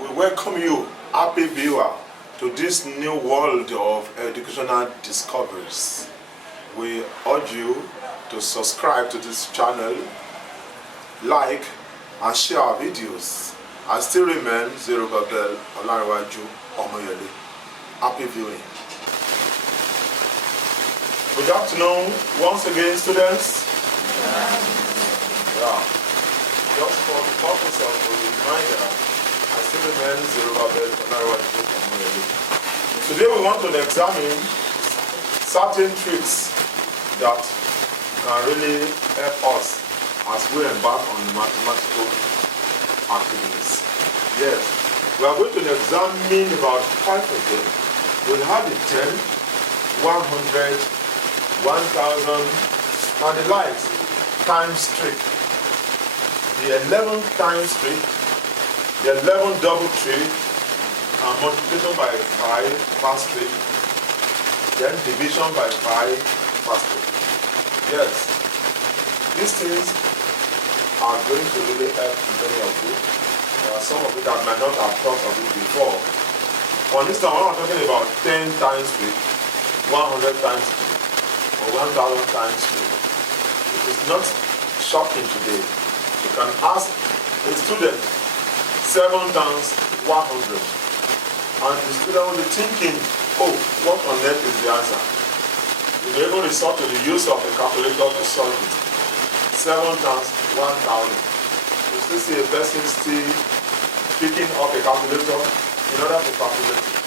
We welcome you, happy viewer, to this new world of educational discoveries. We urge you to subscribe to this channel, like and share our videos. I still remain Zerubbabel Olanrewaju Omoyele. Happy viewing. Good afternoon once again, students. Yeah. Just for the purpose of a reminder, I still remain Zerubbabel Olanrewaju Omoyele. Today we want to examine certain tricks that can really help us as we embark on the mathematical activities. Yes, we are going to examine about 5 of them. We have the 10, 100, 1000, and the likes times trick. The 11 times trick, the 11 double trick, and multiplication by 5 fast trick, then division by 5 fast trick. Yes, these things are going to really help many of you. There are some of you that might not have thought of it before. On this time, when I'm talking about 10 times 3, 100 times 3, or 1000 times 3, it is not shocking today. You can ask a student 7 times 100, and the student will be thinking, oh, what on earth is the answer? You may even resort to the use of a calculator to solve it. 7 times 1000. You still see a person still picking up a calculator in order to calculate it.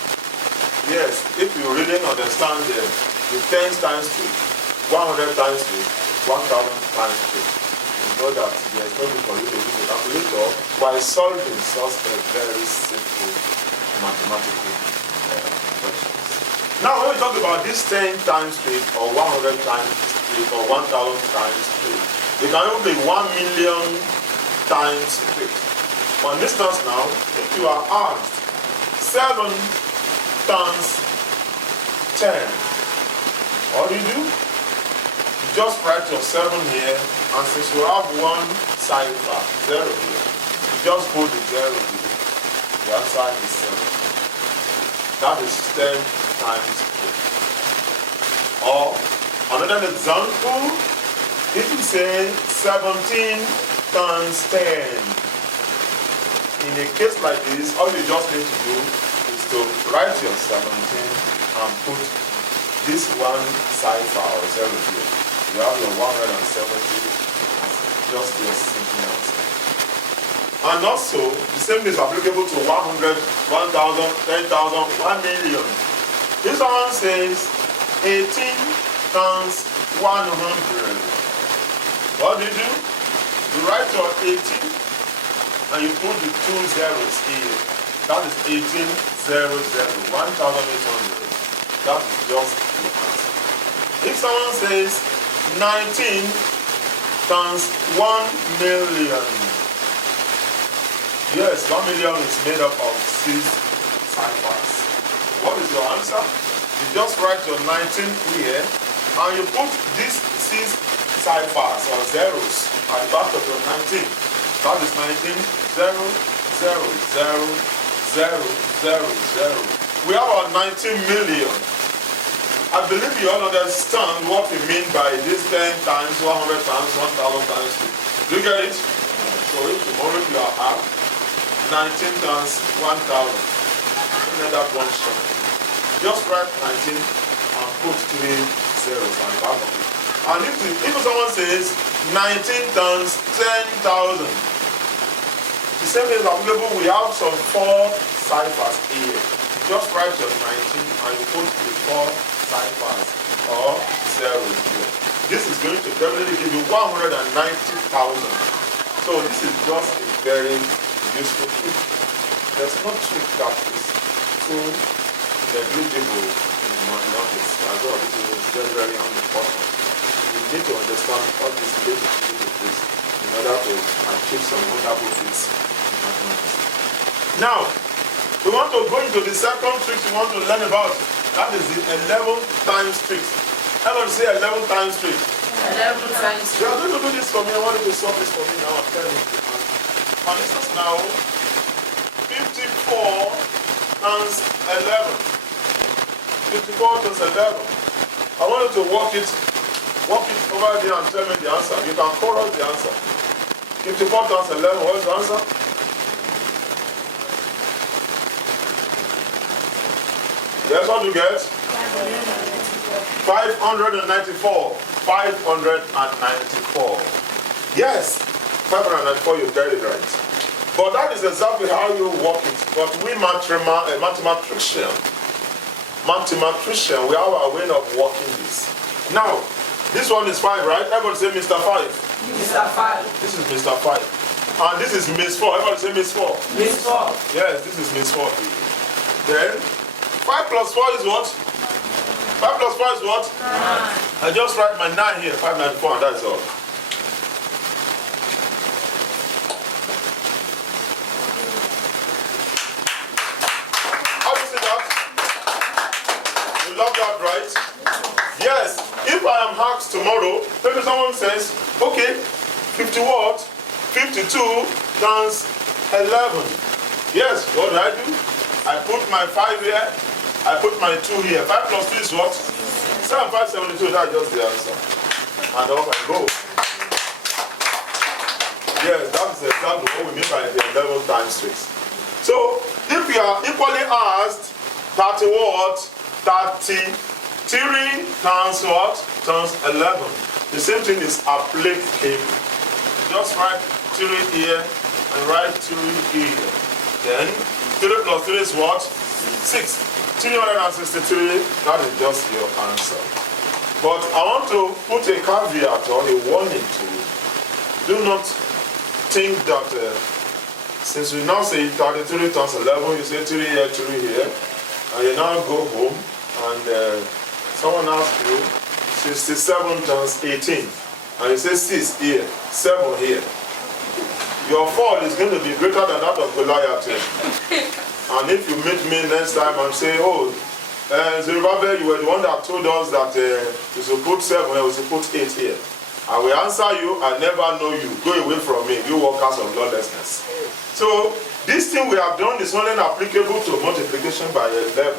Yes, if you really understand the 10 times 3, 100 times 3, 1000 times 3, you know that there is no need for you to use a calculator while solving such a very simple mathematical question. Now when we talk about this 10 times 3 or 100 times 3 or 1000 times 3, it can even be 1 million times 3. For instance now, if you are asked 7 times 10, what do? You just write your 7 here, and since you have one cipher, 0 here, you just put the 0 here. The answer is 7. That is 10 times 3. Or another example, if you say 17 times 10, in a case like this, all you just need to do is to write your 17 and put this one cipher or 0 here. You have your 170 as just your simple answer. And also, the same is applicable to 100, 1000, 10,000, 1 million. This one says 18 times 100. What do? You write your 18 and you put the 2 zeros here. That is 1800, 1800. That is just your answer. If someone says 19 times 1 million. Yes, 1 million is made up of 6 ciphers. What is your answer? You just write your 19 here and you put these 6 ciphers or zeros at the back of your 19. That is 19, 0, 0, 0, 0, 0, 0. We have our 19 million. I believe you all understand what we mean by this 10 times, 100 times, 1000 times 2. Do you get it? So if tomorrow you are at 19 times 1000, let that one shot. Just write 19 and put 3 zeros on the back of it. And if someone says 19 times 10,000, the same is available. We have some 4 ciphers here. You just write your 19 and you put the 4 ciphers or zeros here. This is going to definitely give you 190,000. So this is just a very useful trick. There's no trick that is too negligible in mathematics as well. This is very, very important. You need to understand all these basic things in order to achieve some wonderful feats in mathematics. Now, we want to go into the second trick we want to learn about. That is the 11 times trick. Everyone say 11 times trick. 11 times trick. You are going to do this for me. I want you to solve this for me now. I'm telling you. For instance now, 54 54 times 11. 54 times 11. I want you to walk it over there and tell me the answer. You can chorus the answer. 54 times 11, what is the answer? Yes, what do you get? 594. 594. Yes, 594, you get it right. But that is exactly how you work it. But we mathematician, we have a way of working this. Now, this one is 5, right? Everybody say Mr. 5. Mr. 5. This is Mr. 5. And this is Miss 4. Everybody say Miss 4. Miss 4. Yes, this is Miss 4. Then, 5 plus 4 is what? 5 plus 4 is what? 9. I just write my 9 here. 594, and that's all. How do you see that? You love that, right? Yes. If I am asked tomorrow, maybe someone says, okay, 50 what? 52 times 11. Yes, what do? I put my 5 here, I put my 2 here. 5 plus 2 is what? 7, 5, 72, that's just the answer. And off I go. Yes, that's exactly what we mean by the 11 times 6. So, if you are equally asked, 30 what? 33 times what? Times 11. The same thing is applicable. Just write 3 here and write 3 here. Then 3 plus 3 is what? 6. 363, that is just your answer. But I want to put a caveat or a warning to you. Do not think that since we now say 33 times 11, you say 3 here, 3 here, and you now go home and someone asks you 67 times 18, and you say 6 here, 7 here. Your fall is going to be greater than that of Goliath. And if you meet me next time and say, oh, Zerubbabel, you were the one that told us that you should put 7 here, we should put 8 here. I will answer you, I never know you. Go away from me, you workers of lawlessness. So, this thing we have done is only applicable to multiplication by 11.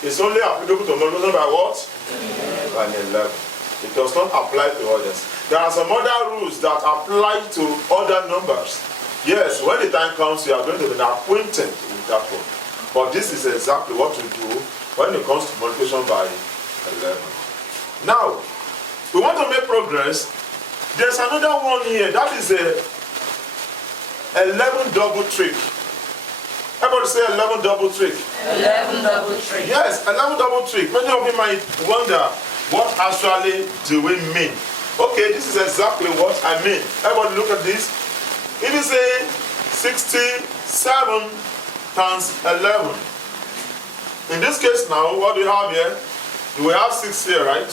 It's only applicable to multiplication by what? By 11. It does not apply to others. There are some other rules that apply to other numbers. Yes, when the time comes, you are going to be acquainted with that one. But this is exactly what we do when it comes to multiplication by 11. Now, we want to make progress. There's another one here. That is a 11 double trick. Everybody say 11 double trick. 11 double trick. Yes, 11 double trick. Many of you might wonder, what actually do we mean? Okay, this is exactly what I mean. Everybody look at this. If you say 67 times 11. In this case now, what do you have here? You will have 6 here, right?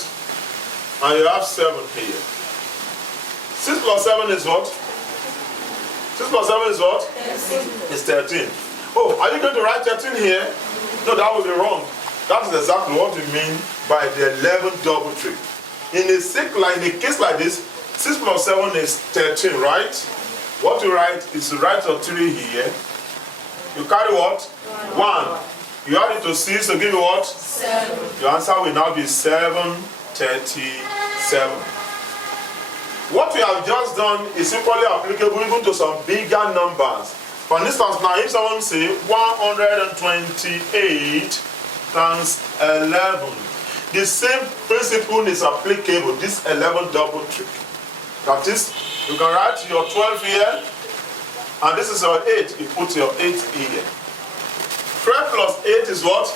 And you have 7 here. 6 plus 7 is what? 6 plus 7 is what? 13. It's 13. Oh, are you going to write 13 here? No, that would be wrong. That is exactly what we mean by the 11 double trick. In a case like this, 6 plus 7 is 13, right? What you write is you write a 3 here. You carry what? 1. You add it to 6 to give you what? 7. Your answer will now be 737. What we have just done is equally applicable even to some bigger numbers. For instance, now if someone say 128 times 11, the same principle is applicable, this 11 double trick. That is, you can write your 12 here, and this is your 8, you put your 8 here. 12 plus 8 is what?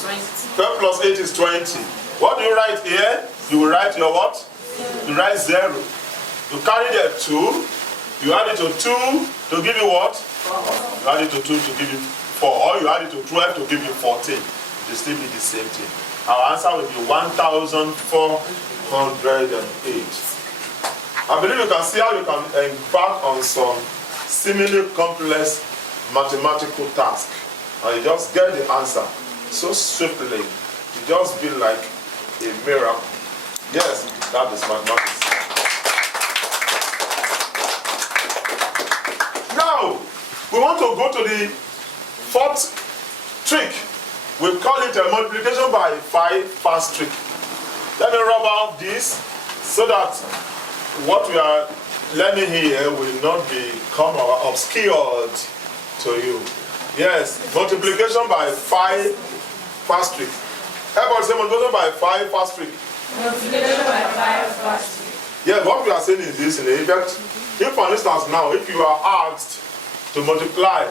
20. 12 plus 8 is 20. What do you write here? You will write your what? You write 0. You carry the 2, you add it to 2 to give you what? 4. You add it to 2 to give you 4, or you add it to 12 to give you 14. It will still be the same thing. Our answer will be 1,408. I believe you can see how you can embark on some seemingly complex mathematical task, and you just get the answer so swiftly. You just be like a miracle. Yes, that is mathematics. Now, we We want to go to the fourth trick. We call it a multiplication by 5 fast trick. Let me rub out this so that what we are learning here will not become obscured to you. Yes, multiplication by 5 fast trick. Everybody say multiplication by 5 fast trick. Multiplication by 5 fast trick. Yes, what we are saying is this in effect. If for instance now, if you are asked to multiply,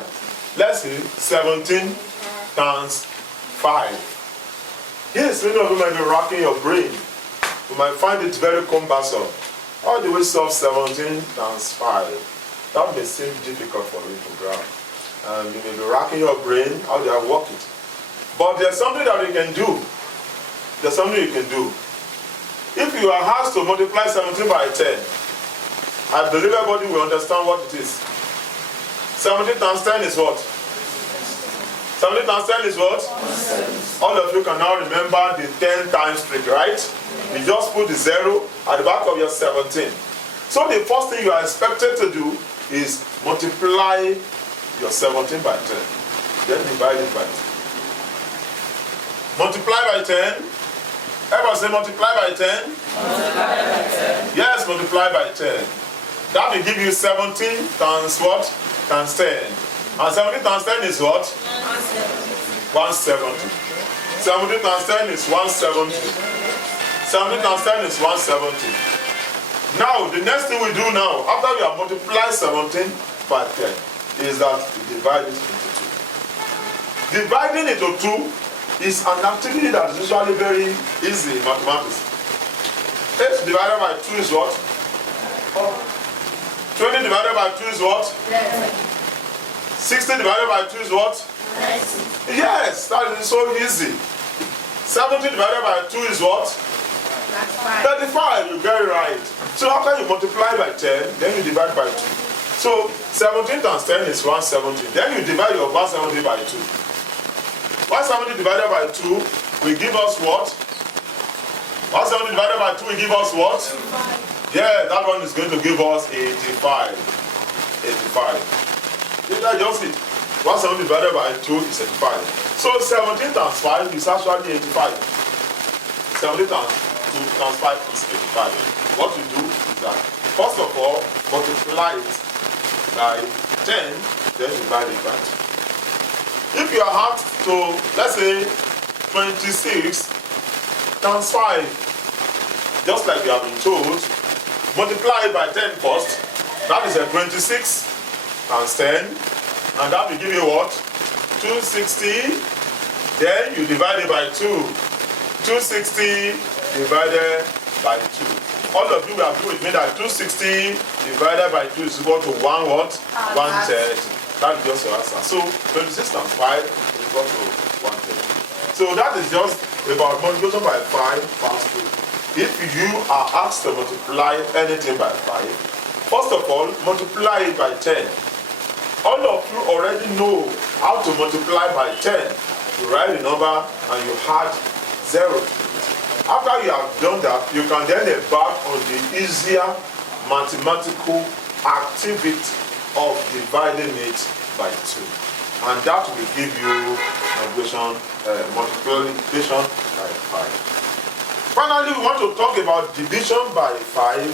let's say 17 times 5. Yes, many of you might be racking your brain. You might find it very cumbersome. How do we solve 17 times 5? That may seem difficult for you to grasp. And you may be racking your brain, how do I work it? But there's something that you can do. There's something you can do. If you are asked to multiply 17 by 10, I believe everybody will understand what it is. 17 times 10 is what? 17 times 10 is what? All of you can now remember the 10 times trick, right? You just put the 0 at the back of your 17. So the first thing you are expected to do is multiply your 17 by 10. Then divide it by 2. Multiply by 10. Everyone say multiply by 10. Multiply by 10. Yes, multiply by 10. That will give you 17 times what? Times 10. And 17 times 10 is what? 170. 17 times 10 is 170. 17 times 10 is 170. Now, the next thing we do now, after we have multiplied 17 by 10, is that we divide it into 2. Dividing into 2 is an activity that is usually very easy in mathematics. 8 divided by 2 is what? 20 divided by 2 is what? 60 divided by 2 is what? Yes, that is so easy. 70 divided by 2 is what? 35, you get it right. So after you multiply by 10, then you divide by 2. So 17 times 10 is 170. Then you divide your 170 by 2. 170 divided by 2 will give us what? 170 divided by 2 will give us what? Yeah, that one is going to give us 85. 85. Did I just it? 170 divided by 2 is 85. So 17 times 5 is actually 85. 17 times 2 times 5 is 85. What we do is that, first of all, multiply it by 10, then divide it by 2. If you are asked to, let's say, 26 times 5, just like you have been told, multiply it by 10 first. That is a 26 times 10, and that will give you what? 260. Then you divide it by 2. 260 divided by 2. All of you will agree with me that 260 divided by 2 is equal to 1 what? 130. That is just your answer. So 26 times 5 is equal to 130. So that is just about multiplication by 5 fast food. If you are asked to multiply anything by 5, first of all, multiply it by 10. All of you already know how to multiply by 10. You write the number and you add 0 to it. After you have done that, you can then embark on the easier mathematical activity of dividing it by 2. And that will give you multiplication by 5. Finally, we want to talk about division by 5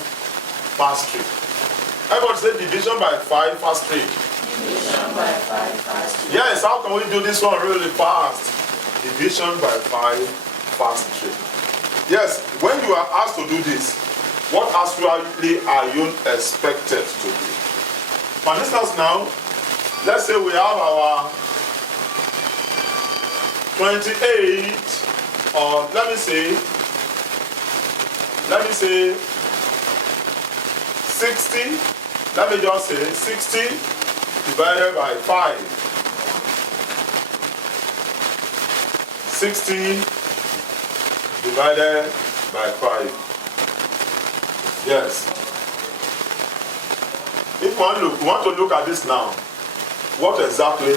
fast trick. Everybody say division by 5 fast trick. Division by 5 fast trick. Yes, how can we do this one really fast? Division by 5 fast trick. Yes, when you are asked to do this, what actually are you expected to do? For instance now, let's say we have our 28, or let me say 60, let me just say 60 divided by 5. 60 divided by 5. Yes. If we want to look at this now, what exactly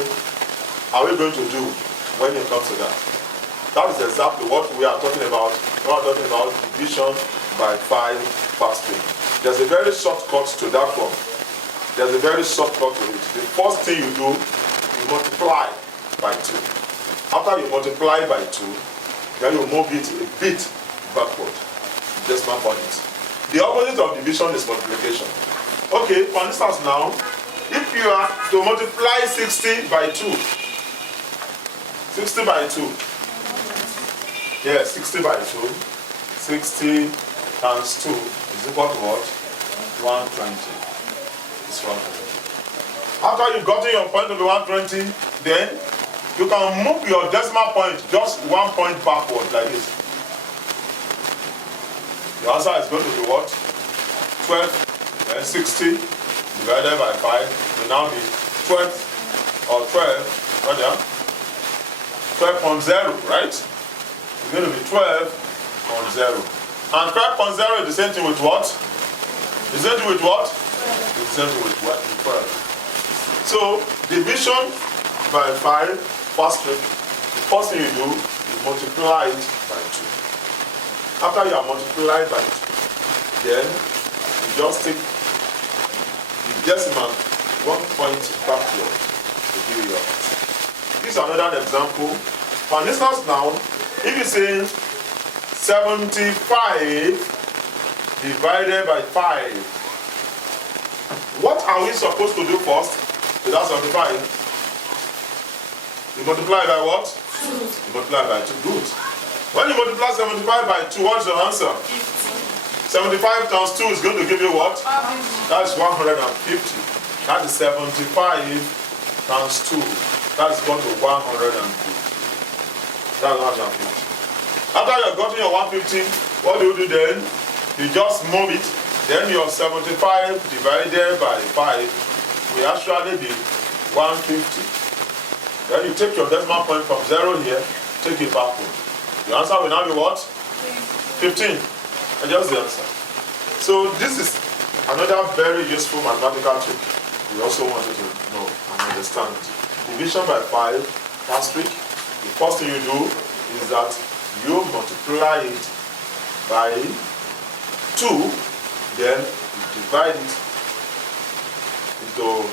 are we going to do when it comes to that? That is exactly what we are talking about. We are talking about division by 5 fast trick. There's a very short cut to that one. there's a very shortcut to it. The first thing you do, you multiply by 2. After you multiply by 2, then you move it a bit backward. Decimal point. The opposite of division is multiplication. Okay, for instance now, if you are to multiply 60 by 2, 60 by 2, yeah, 60 by 2, 60 times 2 is equal to what? 120. It's 120. After you've gotten your point to be 120, then you can move your decimal point just 1 point backward like this. The answer is going to be what? 12 and 60 divided by 5 will now be 12 or 12, right there? 12.0, right? It's going to be 12.0. And 12.0 is the same thing with what? The same thing with what? The same thing with what? 12. So, division by 5, first trick. The first thing you do is multiply it by 2. After you have multiplied by 2, then you just take the decimal 1 point backward to give you your answer. This is another example. For instance now, if you say 75 divided by 5, what are we supposed to do first with that 75? You multiply by what? 2. You multiply by 2. Good. When you multiply 75 by 2, what's your answer? 75 times 2 is going to give you what? That's 150. That is 75 times 2. That's equal to 150. That's 150. After you've gotten your 150, what do you do then? You just move it. Then your 75 divided by 5 will actually be 150. Then you take your decimal point from 0 here, take it backward. The answer will now be what? 15. And just the answer. So this is another very useful mathematical trick we also want you to know and understand. Division by 5, first trick. The first thing you do is that you multiply it by 2, then you divide it into,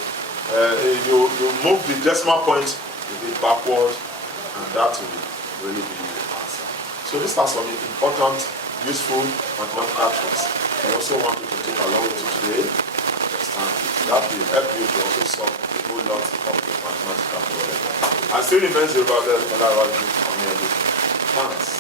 you move the decimal point a bit backward, and that will really be the answer. So these are some important, useful mathematical tricks we also want you to take along with you today. Understand it. That will help you to also solve a whole lot of the mathematical problem. And still remains the Bible, Thanks.